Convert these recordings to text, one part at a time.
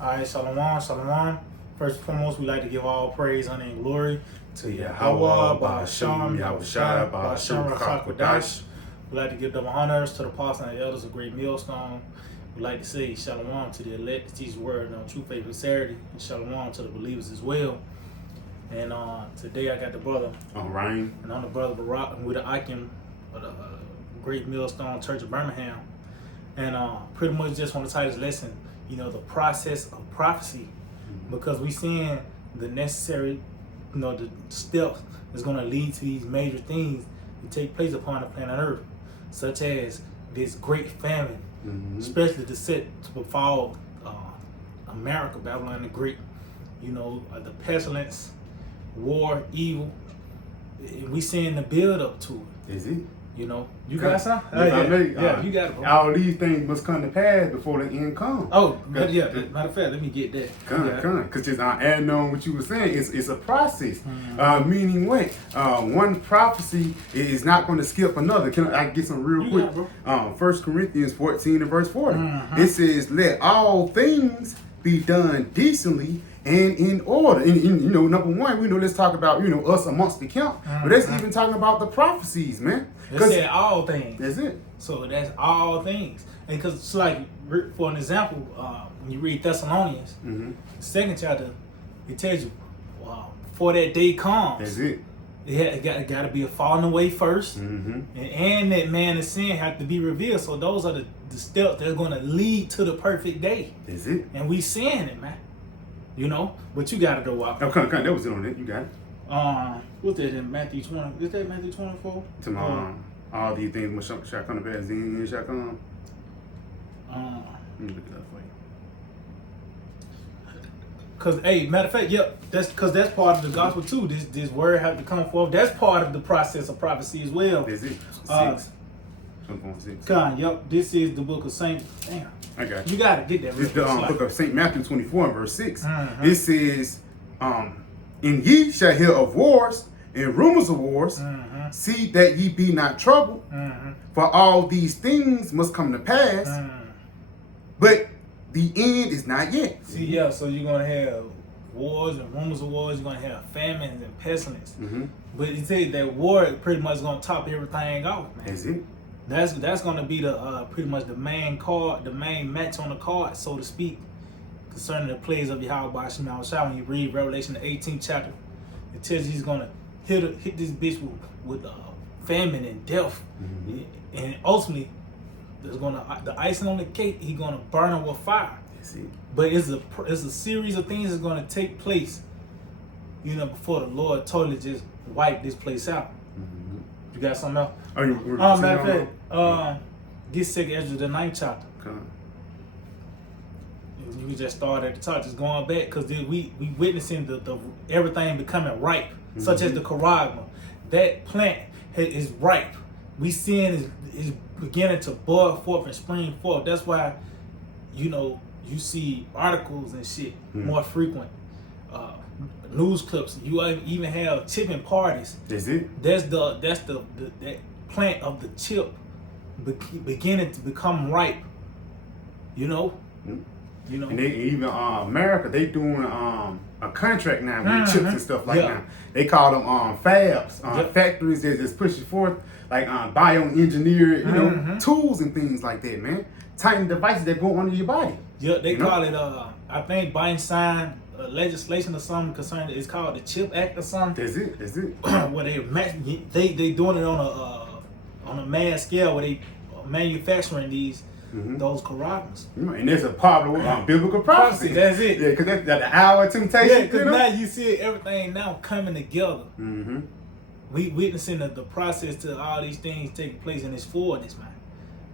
All right, shalom, shalom. First and foremost, we like to give all praise, honor, and glory to Yahweh, Ba'ashem, Yahushua, Ba'ashem, Rachak. We like to give double honors to the apostles and elders of Great Millstone. We like to say shalom to the elect to teach the word on true faith and sincerity, and shalom to the believers as well. And today I got the brother Ryan, and I'm the brother Barak, and we're the Icon of the Great Millstone Church of Birmingham. And pretty much just want to title this lesson, the process of prophecy, because we seeing the necessary, the steps that's going to lead to these major things that take place upon the planet Earth, such as this great famine, especially to set to befall America, Babylon the Great, the pestilence, war, evil. We seeing the build up to it. is it? You got some? Yes, you got it, bro. All these things must come to pass before the end comes. Oh, but yeah, matter of fact, let me get that. Because just adding on what you were saying, it's a process. Meaning what? One prophecy is not going to skip another. Can I get some real quick? 1 Corinthians 14 and verse 40. It says, let all things be done decently and in order. And number one, let's talk about, us amongst the camp. But that's even talking about the prophecies, man. It said all things. That's it. So that's all things. And because it's like, for an example, when you read Thessalonians, the second chapter, it tells you, before that day comes, that's it. It got to be a falling away first, and that man of sin have to be revealed. So those are the steps that are going to lead to the perfect day. That's it. And we seeing it, man. But you got to go out. Oh, come, that was it on it. You got it. What's that in Matthew 20? Is that Matthew 24? Tomorrow, all these things shall come to pass. Then shall come. Let me look it up for you. Cause, matter of fact, that's part of the gospel too. This word have to come forth. That's part of the process of prophecy as well. Is it 6? This is the book of Saint. Damn. I got you. Got to get that. It's the book of Saint Matthew 24 and verse 6. It says, and ye shall hear of wars and rumors of wars. See that ye be not troubled, for all these things must come to pass, but the end is not yet. See, so you're going to have wars and rumors of wars. You're going to have famines and pestilence. But you say that war pretty much going to top everything off, man. Is it? That's going to be the pretty much the main card, the main match on the card, so to speak, concerning the plays of Yahweh Ba'ashem Yahushua. When you read Revelation the 18th chapter, it tells you he's going to hit this bitch with famine and death, and ultimately there's the icing on the cake. He's going to burn them with fire. But it's a series of things that's going to take place, before the Lord totally just wipe this place out. You got something else? Matter of fact, get 2 Ezra the 9th chapter. We just started at the top, just going back, because we witnessing the everything becoming ripe, such as the Karagma. That plant is ripe. We seeing is beginning to bud forth and spring forth. That's why, you see articles and shit more frequent. News clips. You even have chipping parties. Is it? That's that plant of the chip beginning to become ripe. And they even America, they doing a contract now with chips and stuff like that. They call them fabs, factories that just pushing forth like bioengineered, tools and things like that, man. Tiny devices that go under your body. Yeah, they call it I think Biden signed legislation or something concerning it's called the Chip Act or something. That's it. Where they doing it on a mass scale, where they manufacturing those Karagmas. And that's a part of biblical prophecy. That's it. Yeah, because that's the hour of temptation. Yeah, because now you see everything now coming together. We witnessing the process to all these things taking place in this fullness, man.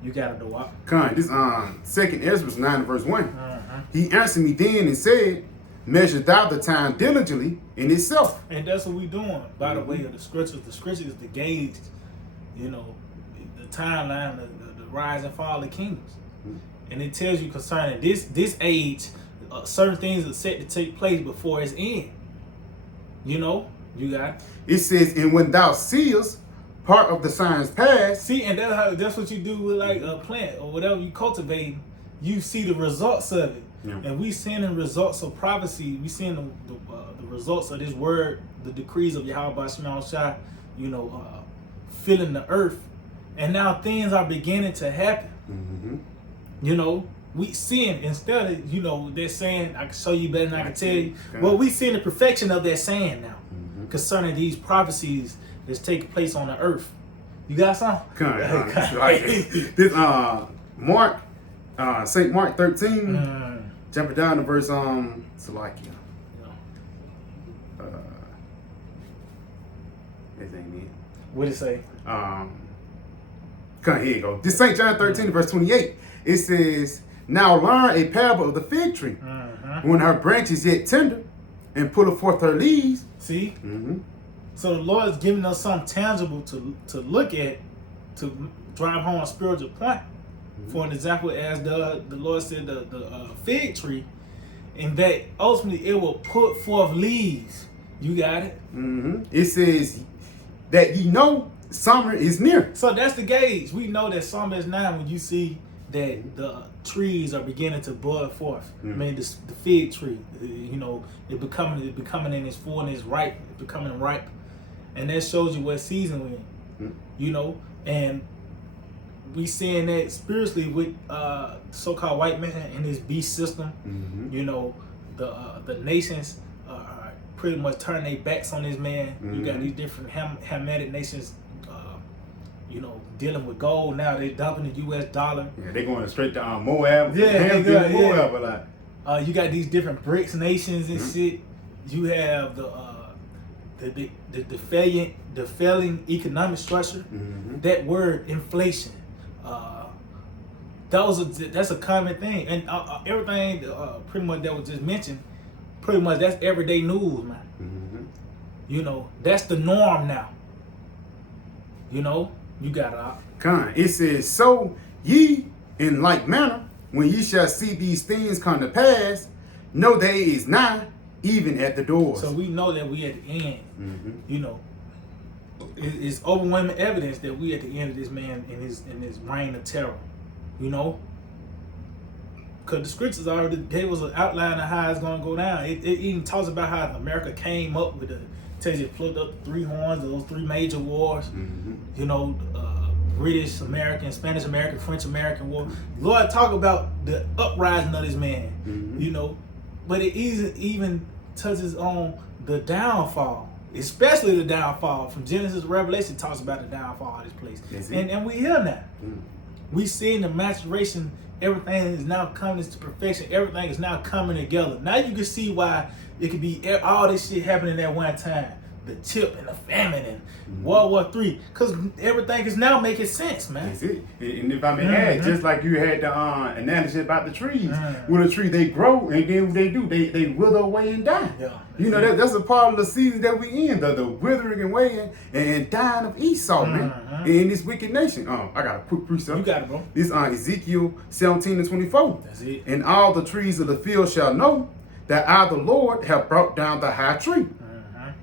You gotta know what. This 2 Ezra 9 and verse 1. He answered me then and said, measure thou the time diligently in itself. And that's what we doing, by the way of the scriptures. The scriptures is the gauge, the timeline, the rise and fall of kingdoms. And it tells you concerning this age, certain things are set to take place before its end. You got it. It says, and when thou seest part of the signs pass. See, and that's what you do with like a plant or whatever you cultivate. you see the results of it. Yeah. And we seeing the results of prophecy. We seeing the results of this word, the decrees of Yahweh Shema Shai, filling the earth. And now things are beginning to happen. Mm-hmm. We seeing, instead of, they're saying, I can show you better than I can tell you. Well, we seeing the perfection of that saying now concerning these prophecies that's taking place on the earth. You got something? This Mark, St. Mark 13, jumping down to verse Salakia. This ain't it. What did it say? Here you go. This St. John 13, verse 28. It says, "Now learn a parable of the fig tree. When her branch is yet tender and pulleth forth her leaves." See? So the Lord is giving us something tangible to look at, to drive home a spiritual point. For an example, as the Lord said, the fig tree, and that ultimately it will put forth leaves. You got it? It says that summer is near. So that's the gauge. We know that summer is now when you see that the trees are beginning to bud forth. I mean, the fig tree, it becoming in its fullness, ripe, becoming ripe, and that shows you what season we're in. And we seeing that spiritually with so-called white man in this beast system. The nations are pretty much turning their backs on this man. You got these different Hamitic nations, dealing with gold. Now they dumping the U.S. dollar. Yeah, they going straight to Moab. Moab a lot. You got these different BRICS nations and shit. You have the failing economic structure. That word, inflation. That's a common thing, and everything pretty much that was just mentioned, pretty much that's everyday news, man. That's the norm now. You got it. It says, "So ye in like manner, when ye shall see these things come to pass, know that it is nigh, even at the doors." So we know that we at the end. It's overwhelming evidence that we at the end of this man in his reign of terror. Because the scriptures already gave us an outline of how it's going to go down. It even talks about how America came up with tells you it plugged up the three horns of those three major wars. British American, Spanish American, French American war. Lord talk about the uprising of this man. But it even touches on the downfall, especially the downfall from Genesis to Revelation. Talks about the downfall of this place, and we hear that. We seeing the maturation. Everything is now coming to perfection. Everything is now coming together. Now you can see why it could be all this shit happening at one time. The chip and the famine and World War III. Because everything is now making sense, man. That's it. And if I may add, just like you had the analogy about the trees. When a tree, they grow, and then what they do, they wither away and die. Yeah, that's a part of the season that we in, the withering away and dying of Esau, man, in this wicked nation. I got a quick precept. You got it, bro. This Ezekiel 17:24. That's it. "And all the trees of the field shall know that I, the Lord, have brought down the high tree,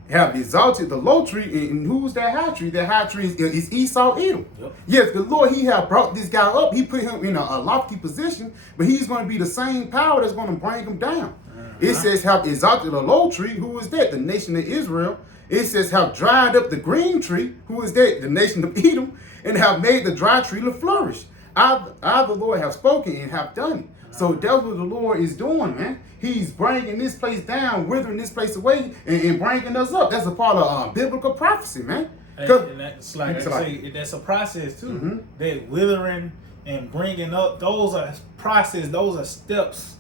have exalted the low tree." And who's that high tree? That high tree is Esau, Edom. Yes, the Lord, he have brought this guy up. He put him in a lofty position, but he's going to be the same power that's going to bring him down. It says, "have exalted the low tree." Who is that? The nation of Israel. It says, "have dried up the green tree." Who is that? The nation of Edom. "And have made the dry tree to flourish. I, the Lord, have spoken and have done it." So that's what the Lord is doing, man. He's bringing this place down, withering this place away, and bringing us up. That's a part of biblical prophecy, man. And that's that's a process too. That withering and bringing up, those are process. Those are steps.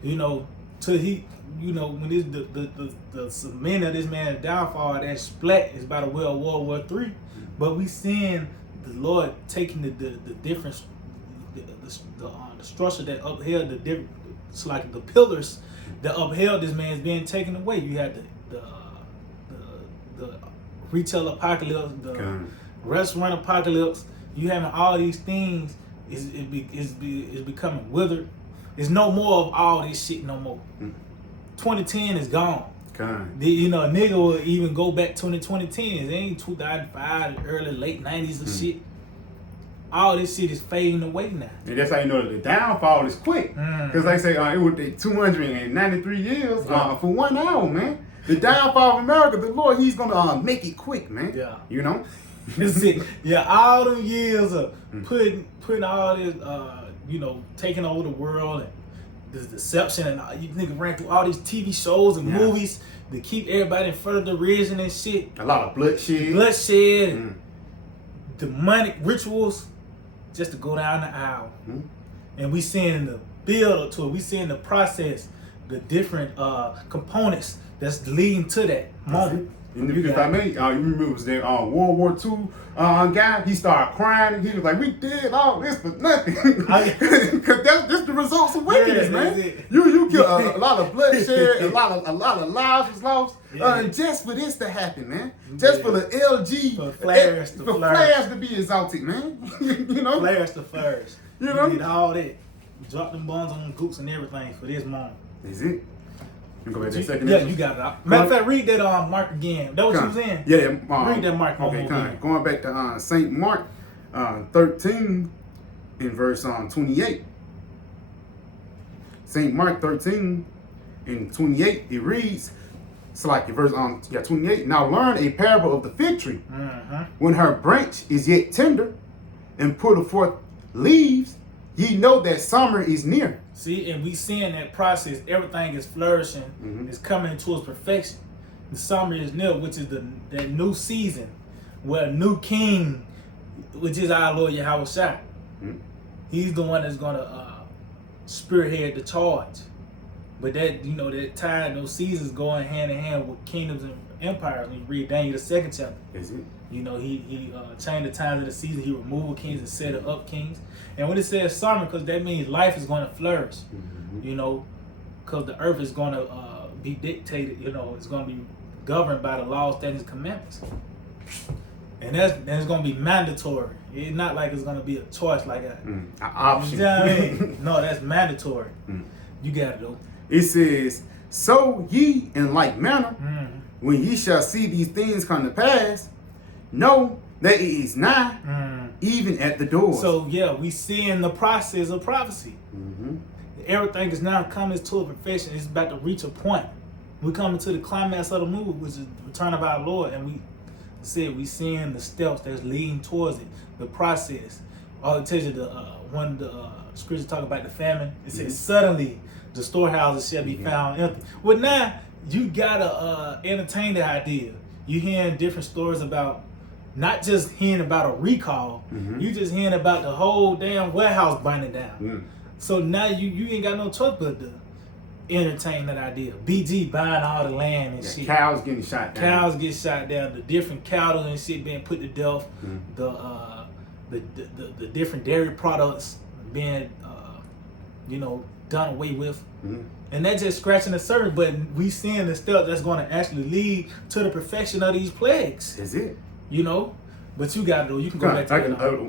When this the cement of this man's downfall, that splat is about a World War III. But we seeing the Lord taking the difference, the structure that upheld the different. It's like the pillars that upheld this man's being taken away. You had the retail apocalypse, the restaurant apocalypse. You having all these things is becoming withered. There's no more of all this shit no more. 2010 is gone. A nigga will even go back to the 2010s. It ain't 2005, early late 90s and shit. all this shit is fading away now. And that's how you know that the downfall is quick. Because like I say, it would take 293 years for 1 hour, man. The downfall of America, the Lord, He's gonna make it quick, man. Yeah. You know? That's it. Yeah, all them years of putting all this, taking over the world and this deception and you niggas ran through all these TV shows and movies to keep everybody in front of derision and shit. A lot of bloodshed. And demonic rituals just to go down the aisle. And we seeing the build up to it. We seeing the process, the different components that's leading to that moment. And if I may, you remember it was that World War II guy, he started crying and he was like, we did all this for nothing. Because that's the results of wickedness, man. You kill a lot of bloodshed, a lot of lives was lost. Just for this to happen, man. Just for the LG, for flares to be exalted, man. You know? Flares to flourish. You know? Did all that. Drop them bombs on them goops and everything for this moment. Is it? You go back to that second you got it out. Matter of fact, read that Mark again. That what you was in? Yeah. Read that Mark. Okay, going back to St. Mark 13 in verse 28. St. Mark 13 in 28, it reads, it's like verse 28. Now learn a parable of the fig tree. When her branch is yet tender and put forth leaves, ye know that summer is near. See, and we seeing that process. Everything is flourishing. It's coming towards perfection. The summer is near, which is that new season where a new king, which is our Lord Yahweh Shai. He's the one that's gonna spearhead the charge. But that that time, those seasons going hand in hand with kingdoms and empires. When you read Daniel the 2nd chapter, is it? He changed the times of the season. He removed kings and set up kings. And when it says summer, because that means life is going to flourish. Because the earth is going to be dictated. It's going to be governed by the laws, statutes, and commandments. And that's going to be mandatory. It's not like it's going to be a choice like that. An option. You know what I mean? No, that's mandatory. You got it though. It says, "So ye in like manner, when ye shall see these things come to pass, know that it is nigh, even at the doors." So yeah, we seeing the process of prophecy. Everything is now coming to a perfection. It's about to reach a point. We're coming to the climax of the movie, which is the return of our Lord, and we seeing the steps that's leading towards it, the process. It tells you when the scripture talk about the famine, it says suddenly the storehouses shall be found empty. Well, now you gotta entertain the idea. You hearing different stories about, not just hearing about a recall, you just hearing about the whole damn warehouse burning down. So now you ain't got no choice but to entertain that idea. BG buying all the land and shit. Cows getting shot down. Cows get shot down. The different cattle and shit being put to death. The different dairy products being done away with. And that's just scratching the surface, but we seeing the stuff that's going to actually lead to the perfection of these plagues. Is it? But you got it. You can go back to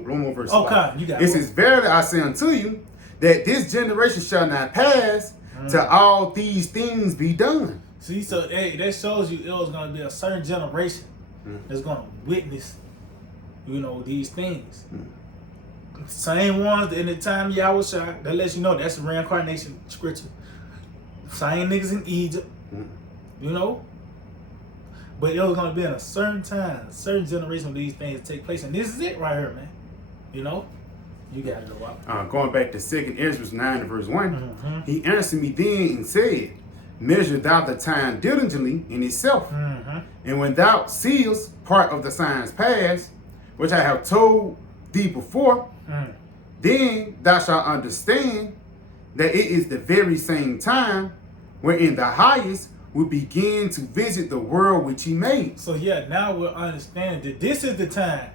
one more verse. Okay, you got it. It says, "Verily I say unto you, that this generation shall not pass till all these things be done." See, so that shows you it was going to be a certain generation that's going to witness, these things. Same ones in the time Yahweh Shai, that lets you know that's a reincarnation scripture. Same niggas in Egypt, But it was going to be in a certain time, a certain generation of these things take place. And this is it right here, man. You got it a while. Going back to 2nd Ezra 9 verse 1, he answered me then and said, "Measure thou the time diligently in itself. And when thou seest part of the signs past, which I have told thee before, then thou shalt understand that it is the very same time wherein the highest will begin to visit the world which he made." So yeah, now we're understanding that this is the time.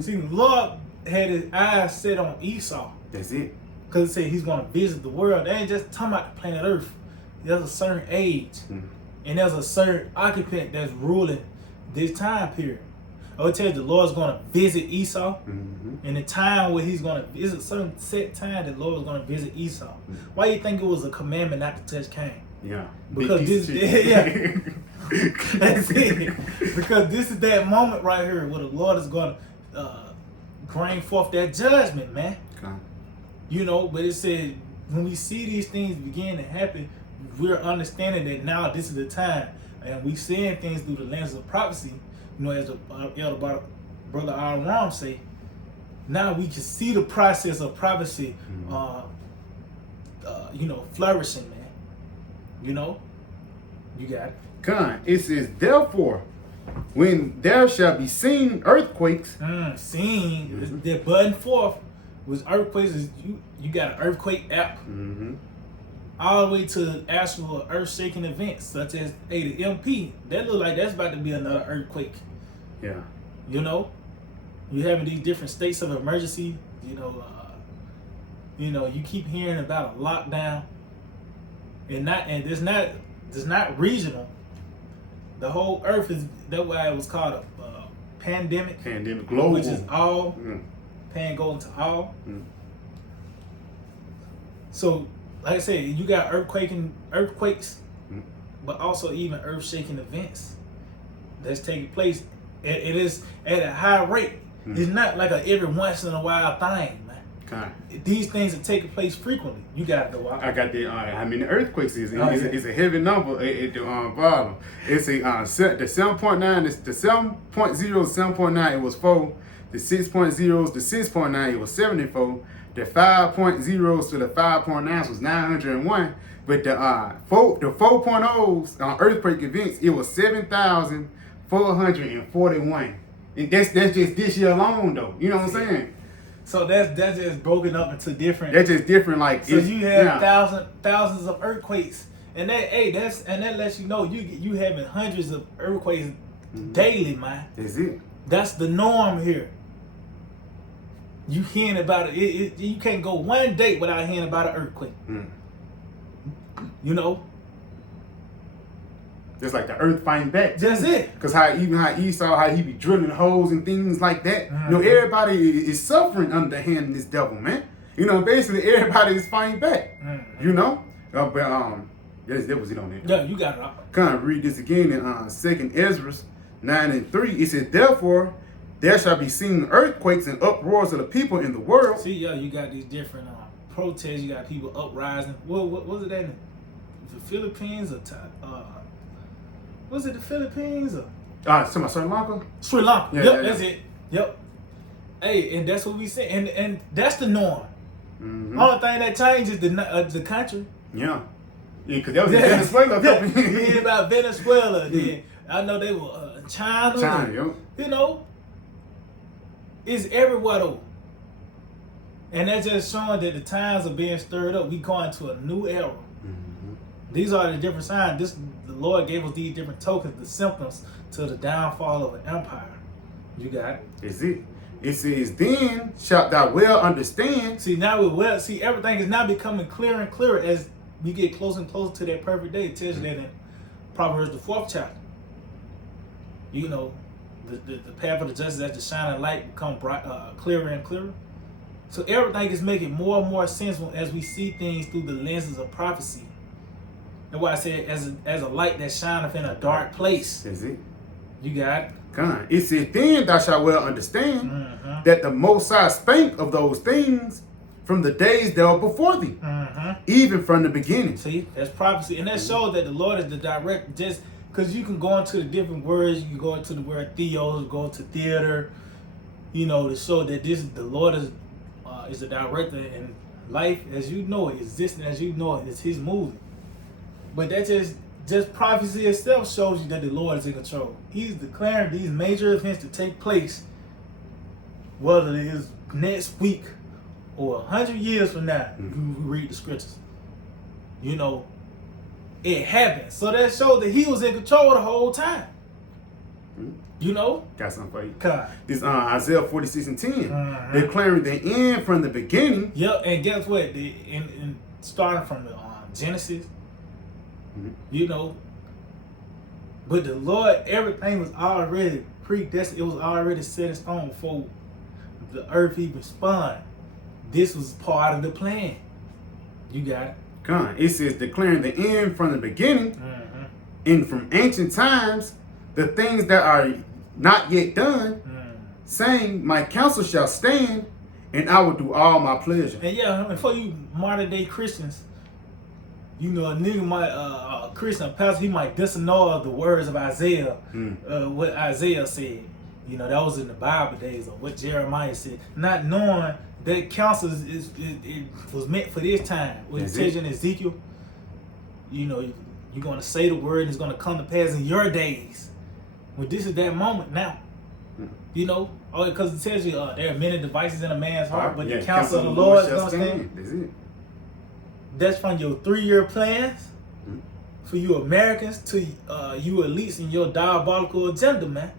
See, the Lord had his eyes set on Esau. That's it. Because it said he's going to visit the world. They ain't just talking about the planet Earth. There's a certain age. And there's a certain occupant that's ruling this time period. I would tell you the Lord's going to visit Esau. And the time where he's going to, it's a certain set time that the Lord is going to visit Esau. Why do you think it was a commandment not to touch Cain? Yeah. Because that's it. Because this is that moment right here where the Lord is going to bring forth that judgment, man. Okay. You know, but it said when we see these things begin to happen, we're understanding that now this is the time, and we seeing things through the lens of prophecy. You know, as the elder brother Al-Ram say, now we can see the process of prophecy, you know, flourishing, man. You know, you got it. Con, it says, therefore, when there shall be seen earthquakes, they're budding forth with earthquakes. You got an earthquake app, all the way to actual earth-shaking events such as the MP. That look like that's about to be another earthquake. Yeah. You know, you having these different states of emergency. You know, you keep hearing about a lockdown, and it's not regional. The whole earth is, that's why it was called a pandemic. Pandemic, global. Which is all, pan go into all. So, like I said, you got earthquakes, but also even earth-shaking events that's taking place. It is at a high rate. It's not like a every once in a while thing, man. Okay. These things are taking place frequently. You got it, though. I got the how many earthquakes is? It's a heavy number at the bottom. It's a the 7.9, the 7.0, 7.9 it was 4. The 6.0s, the 6.9 it was 74. The 5.0s to the 5.9s was 901. But the 4.0s on earthquake events it was 7,441. And that's just this year alone, though. You know what I'm saying? So that's just broken up into different. That's just different. Like so you have thousands of earthquakes, and that lets you know you having hundreds of earthquakes daily, man. That's it. That's the norm here. You hearing about it? You can't go one day without hearing about an earthquake. You know. Just like the earth fighting back. That's it. Because how Esau, how he be drilling holes and things like that. You know, everybody is suffering under the hand of this devil, man. You know, basically everybody is fighting back. You know? That was it on there. Yeah, you got it. Kind of read this again in 2nd Ezra 9:3. It says, therefore, there shall be seen earthquakes and uproars of the people in the world. See, you got these different protests. You got people uprising. What was it that? The Philippines or was it the Philippines or? Sri Lanka? Sri Lanka. Yeah, Yep, that's it. Yep. Hey, and that's what we say, and that's the norm. Only thing that changes the country. Yeah, because that was in Venezuela. You hear about Venezuela? Then I know they were China. Yep. You know, it's everywhere though, and that's just showing that the times are being stirred up. We going to a new era. These are the different signs. The Lord gave us these different tokens, the symptoms to the downfall of an empire. You got it. Is it? It says, then shalt thou well understand. See, now everything is now becoming clearer and clearer as we get closer and closer to that perfect day. It tells you that in Proverbs, the 4th chapter. You know, the path of the just as the shining light become bright, clearer and clearer. So everything is making more and more sense as we see things through the lenses of prophecy. That's why I said as a light that shineth in a dark place. Is it? You got it. God. It says, then thou shalt well understand that the Most High spake of those things from the days that were before thee, even from the beginning. See, that's prophecy. And that shows that the Lord is the direct, just because you can go into the different words, you can go into the word theos, go to theater, you know, to show that the Lord is the director in life as you know it, existing as you know it, is his movie. But that just prophecy itself shows you that the Lord is in control. He's declaring these major events to take place, whether it is next week or 100 years from now. You read the scriptures. You know, it happened. So that shows that he was in control the whole time. You know? Got something for you. God. This Isaiah 46:10, declaring the end from the beginning. Yep, and guess what? In starting from the Genesis, you know, but the Lord, everything was already predestined. It was already set in stone before the earth even spun. This was part of the plan. You got it. God, it says declaring the end from the beginning, and from ancient times, the things that are not yet done, saying, my counsel shall stand, and I will do all my pleasure. And yeah, and for you modern day Christians, you know, a nigga might, a Christian pastor, he might disannul the words of Isaiah, what Isaiah said. You know, that was in the Bible days, or what Jeremiah said. Not knowing that counsel it was meant for this time. When it tells you in Ezekiel, you know, you're going to say the word and it's going to come to pass in your days. Well, this is that moment now. You know, because it tells you there are many devices in a man's heart, but the counsel of the Lord is going to stand. That's it. That's from your 3-year plans for you Americans to you elites and your diabolical agenda, man.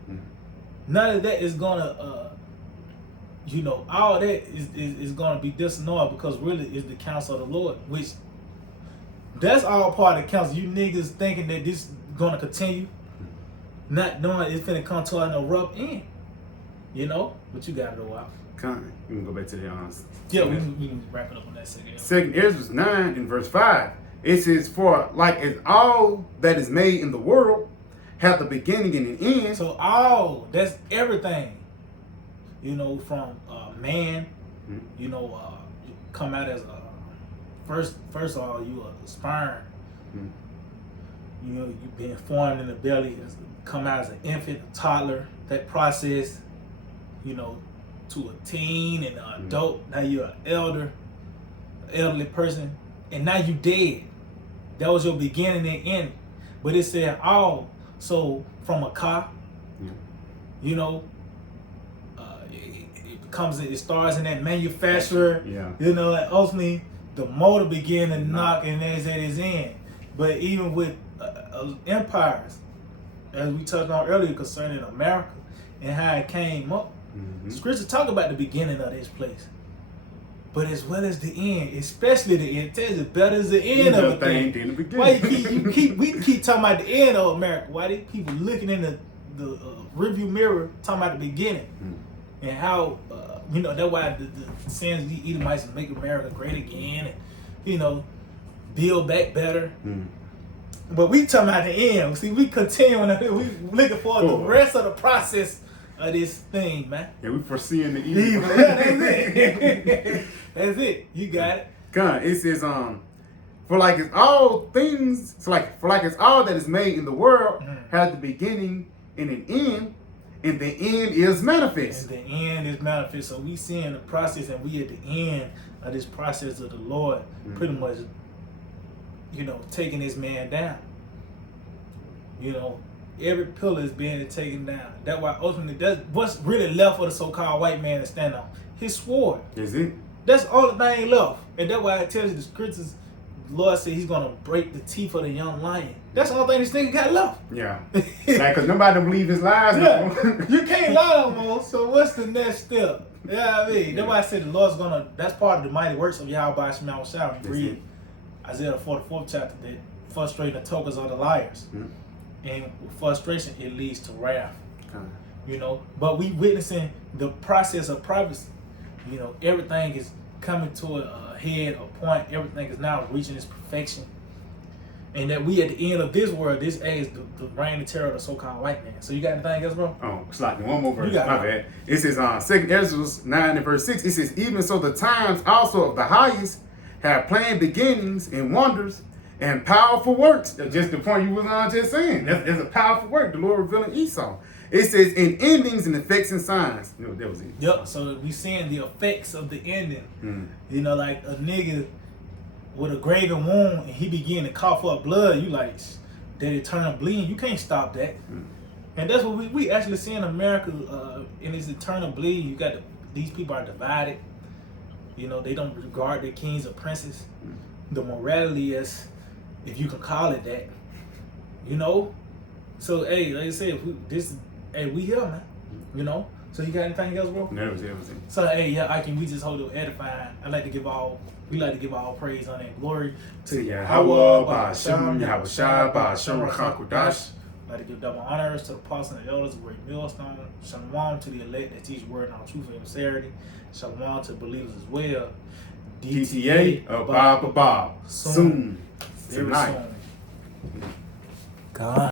None of that is gonna, you know, all that is gonna be disannulled because really it's the counsel of the Lord, which that's all part of the counsel. You niggas thinking that this is gonna continue, not knowing it's gonna come to an abrupt end. You know, but you got it a while. You can go back to the yeah, we can wrap it up on that second. Second Ezra 9 in verse 5. It says, for like as all that is made in the world have the beginning and an end. So all, that's everything. You know, from man, you know, you come out as a first of all, you a sperm. You know, you've been formed in the belly, come out as an infant, a toddler. That process, you know, to a teen and an adult. Now you're an elderly person, and now you dead. That was your beginning and end. But it said all. So from a car, you know, it starts in that manufacturer. You know, and ultimately the motor begin to knock and as at its end. But even with empires, as we touched on earlier concerning America and how it came up, Scripture talk about the beginning of this place, but as well as the end, especially the end. It tells you better is the end of a thing. Why we keep talking about the end of America? Why these people looking in the rearview mirror talking about the beginning and how you know that's why the sins of the Edomites make America great again and you know build back better. But we talking about the end. See, we continuing. We looking forward to the rest of the process of this thing, man. Yeah, we foreseeing the evil. Yeah, that's it. That's it. You got it. God, it says, for like it's all things, for like it's all that is made in the world has the beginning and an end, and the end is manifest. And the end is manifest. So we seeing the process, and we at the end of this process of the Lord, pretty much, you know, taking this man down. You know, every pillar is being taken down. That's why ultimately, that's what's really left for the so-called white man to stand on. His sword. Is it? That's the only thing left. And that's why it tells you the scriptures, the Lord said he's going to break the teeth of the young lion. That's the only thing this nigga got left. Yeah. Like, because nobody don't believe his lies no more. You can't lie no more. So what's the next step? You know what I mean? That's why I said the Lord's going to, that's part of the mighty works of Yahweh Shema Shah. You read Isaiah 44th chapter, that frustrating the tokens of the liars. And with frustration, it leads to wrath. You know, but we witnessing the process of prophecy. You know, everything is coming to a head, a point. Everything is now reaching its perfection. And that we at the end of this world, this age, the reign and terror of the so-called white man. So you got anything else, bro? Oh, it's like one more verse. My bad. It says, 2 Ezra 9 and verse 6, it says, even so the times also of the highest have planned beginnings and wonders and powerful works. That's just the point you was on just saying. That's a powerful work, the Lord revealing Esau. It says, in endings and effects and signs. You know, that was it. Yep, so we seeing the effects of the ending. You know, like a nigga with a graven wound and he begin to cough up blood, you like, that eternal bleeding, you can't stop that. And that's what we actually see in America, in this eternal bleeding. You got these people are divided. You know, they don't regard their kings or princes. The morality is, if you can call it that, you know. So hey, like I said, we here, man. You know. So you got anything else, bro? No, that was it. So hey, yeah, I can. We just hold it edifying. We like to give all praise, honor, and glory to Yahweh, Ba'ashem, Yahweh Shai, Ba'ashem, Rachakodash. I'd like to give double honors to the apostles and the elders of Great Millstone. Shalom to the elect that teach word and all truth and sincerity. Shalom to believers as well. DTA, Bob. Soon. Very Tonight. soon. God.